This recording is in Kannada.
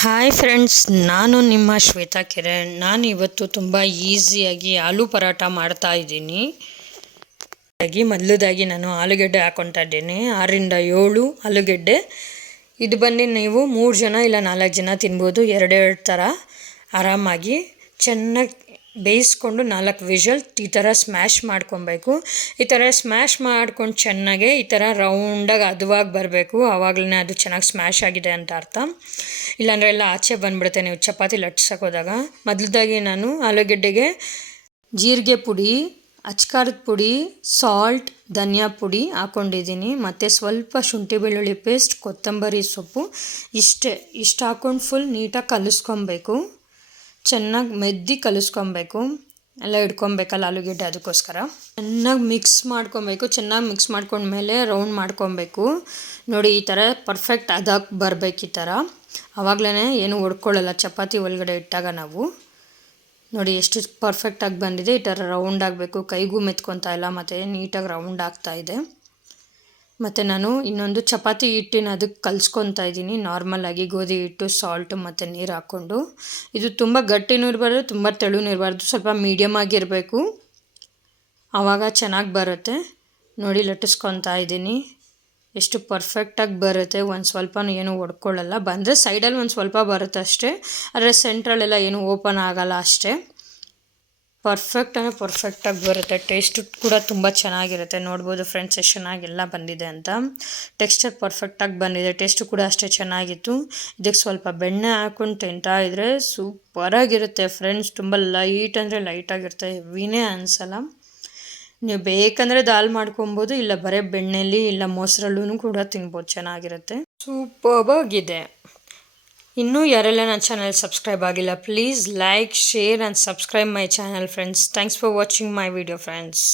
ಹಾಯ್ ಫ್ರೆಂಡ್ಸ್ ನಾನು ನಿಮ್ಮ ಶ್ವೇತಾ ಕಿರಣ್ ನಾನು ಇವತ್ತು ತುಂಬ ಈಸಿಯಾಗಿ ಆಲೂ ಪರಾಟ ಮಾಡ್ತಾ ಇದ್ದೀನಿ. ಮೊದಲದಾಗಿ ನಾನು ಆಲೂಗೆಡ್ಡೆ ಹಾಕ್ಕೊತಾ ಇದ್ದೀನಿ. ಆರರಿಂದ ಏಳು ಆಲೂಗೆಡ್ಡೆ. ಇದು ಬಂದು ನೀವು ಮೂರು ಜನ ಇಲ್ಲ ನಾಲ್ಕು ಜನ ತಿನ್ಬೋದು. ಎರಡೆರಡು ಥರ ಆರಾಮಾಗಿ ಚೆನ್ನಾಗಿ ಬೇಯಿಸ್ಕೊಂಡು ನಾಲ್ಕು ವಿಷಲ್ ಈ ಥರ ಸ್ಮ್ಯಾಶ್ ಮಾಡ್ಕೊಬೇಕು. ಈ ಥರ ಸ್ಮ್ಯಾಶ್ ಮಾಡ್ಕೊಂಡು ಚೆನ್ನಾಗೆ ಈ ಥರ ರೌಂಡಾಗಿ ಅದುವಾಗಿ ಬರಬೇಕು. ಆವಾಗಲೇ ಅದು ಚೆನ್ನಾಗಿ ಸ್ಮ್ಯಾಶ್ ಆಗಿದೆ ಅಂತ ಅರ್ಥ. ಇಲ್ಲಾಂದರೆ ಎಲ್ಲ ಆಚೆ ಬಂದುಬಿಡುತ್ತೆ ನೀವು ಚಪಾತಿ ಲಟ್ಸಕ್ಕೆ ಹೋದಾಗ. ಮೊದಲದಾಗಿ ನಾನು ಆಲೂಗೆಡ್ಡೆಗೆ ಜೀರಿಗೆ ಪುಡಿ, ಅಚ್ಕಾರದ ಪುಡಿ, ಸಾಲ್ಟ್, ಧನಿಯಾ ಪುಡಿ ಹಾಕ್ಕೊಂಡಿದ್ದೀನಿ ಮತ್ತು ಸ್ವಲ್ಪ ಶುಂಠಿ ಬೆಳ್ಳುಳ್ಳಿ ಪೇಸ್ಟ್, ಕೊತ್ತಂಬರಿ ಸೊಪ್ಪು ಇಷ್ಟೇ. ಇಷ್ಟು ಹಾಕ್ಕೊಂಡು ಫುಲ್ ನೀಟಾಗಿ ಕಲಿಸ್ಕೊಬೇಕು. ಚೆನ್ನಾಗಿ ಮೆದ್ದಿ ಕಲಿಸ್ಕೊಬೇಕು. ಎಲ್ಲ ಇಟ್ಕೊಬೇಕಲ್ಲ ಆಲೂಗೆಡ್ಡೆ ಅದಕ್ಕೋಸ್ಕರ. ಚೆನ್ನಾಗಿ ಮಿಕ್ಸ್ ಮಾಡ್ಕೊಬೇಕು. ಚೆನ್ನಾಗಿ ಮಿಕ್ಸ್ ಮಾಡ್ಕೊಂಡ್ಮೇಲೆ ರೌಂಡ್ ಮಾಡ್ಕೊಬೇಕು. ನೋಡಿ, ಈ ಥರ ಪರ್ಫೆಕ್ಟ್ ಅದಾಗಿ ಬರಬೇಕು ಈ ಥರ. ಆವಾಗಲೇ ಏನು ಹೊಡ್ಕೊಳ್ಳಲ್ಲ ಚಪಾತಿ ಒಳಗಡೆ ಇಟ್ಟಾಗ ನಾವು. ನೋಡಿ, ಎಷ್ಟು ಪರ್ಫೆಕ್ಟಾಗಿ ಬಂದಿದೆ. ಈ ಥರ ರೌಂಡ್ ಆಗಬೇಕು. ಕೈಗೂ ಮೆತ್ಕೊತಾ ಇಲ್ಲ, ಮತ್ತು ನೀಟಾಗಿ ರೌಂಡ್ ಆಗ್ತಾ ಇದೆ. ಮತ್ತು ನಾನು ಇನ್ನೊಂದು ಚಪಾತಿ ಹಿಟ್ಟಿನ ಅದಕ್ಕೆ ಕಲ್ಸ್ಕೊತಾ ಇದ್ದೀನಿ. ನಾರ್ಮಲಾಗಿ ಗೋಧಿ ಹಿಟ್ಟು ಸಾಲ್ಟು ಮತ್ತು ನೀರು ಹಾಕ್ಕೊಂಡು. ಇದು ತುಂಬ ಗಟ್ಟಿನೂ ಇರಬಾರ್ದು ತುಂಬ ತೆಳುನೂ ಇರಬಾರ್ದು ಸ್ವಲ್ಪ ಮೀಡಿಯಮ್ ಆಗಿರಬೇಕು. ಆವಾಗ ಚೆನ್ನಾಗಿ ಬರುತ್ತೆ. ನೋಡಿ, ಲಟ್ಟಿಸ್ಕೊತಾ ಇದ್ದೀನಿ. ಎಷ್ಟು ಪರ್ಫೆಕ್ಟಾಗಿ ಬರುತ್ತೆ. ಒಂದು ಸ್ವಲ್ಪ ಏನು ಒಡ್ಕೊಳ್ಳಲ್ಲ. ಬಂದರೆ ಸೈಡಲ್ಲಿ ಒಂದು ಸ್ವಲ್ಪ ಬರುತ್ತೆ ಅಷ್ಟೇ. ಆದರೆ ಸೆಂಟ್ರಲ್ಲೆಲ್ಲ ಏನು ಓಪನ್ ಆಗೋಲ್ಲ ಅಷ್ಟೇ. ಪರ್ಫೆಕ್ಟ್ ಅಂದರೆ ಪರ್ಫೆಕ್ಟಾಗಿ ಬರುತ್ತೆ. ಟೇಸ್ಟ್ ಕೂಡ ತುಂಬ ಚೆನ್ನಾಗಿರುತ್ತೆ. ನೋಡ್ಬೋದು ಫ್ರೆಂಡ್ಸ್ ಎಷ್ಟು ಚೆನ್ನಾಗೆಲ್ಲ ಬಂದಿದೆ ಅಂತ. ಟೆಕ್ಸ್ಚರ್ ಪರ್ಫೆಕ್ಟಾಗಿ ಬಂದಿದೆ. ಟೇಸ್ಟು ಕೂಡ ಅಷ್ಟೇ ಚೆನ್ನಾಗಿತ್ತು. ಇದಕ್ಕೆ ಸ್ವಲ್ಪ ಬೆಣ್ಣೆ ಹಾಕ್ಕೊಂಡು ತಿಂತಾ ಇದ್ದರೆ ಸೂಪರಾಗಿರುತ್ತೆ ಫ್ರೆಂಡ್ಸ್ ತುಂಬ ಲೈಟ್ ಅಂದರೆ ಲೈಟಾಗಿರುತ್ತೆ ಹೆವಿನೇ ಅನಿಸಲ್ಲ. ನೀವು ಬೇಕಂದರೆ ದಾಲ್ ಮಾಡ್ಕೊಬೋದು, ಇಲ್ಲ ಬರೀ ಬೆಣ್ಣೆಲಿ, ಇಲ್ಲ ಮೊಸರಲ್ಲೂ ಕೂಡ ತಿನ್ಬೋದು. ಚೆನ್ನಾಗಿರುತ್ತೆ. ಸೂಪರ್ಬಾಗಿದೆ ಇನ್ನೂ ಯಾರೆಲ್ಲ ನನ್ನ ಚಾನಲ್ ಸಬ್ಸ್ಕ್ರೈಬ್ ಆಗಿಲ್ಲ please like share and subscribe my channel friends thanks for watching my video friends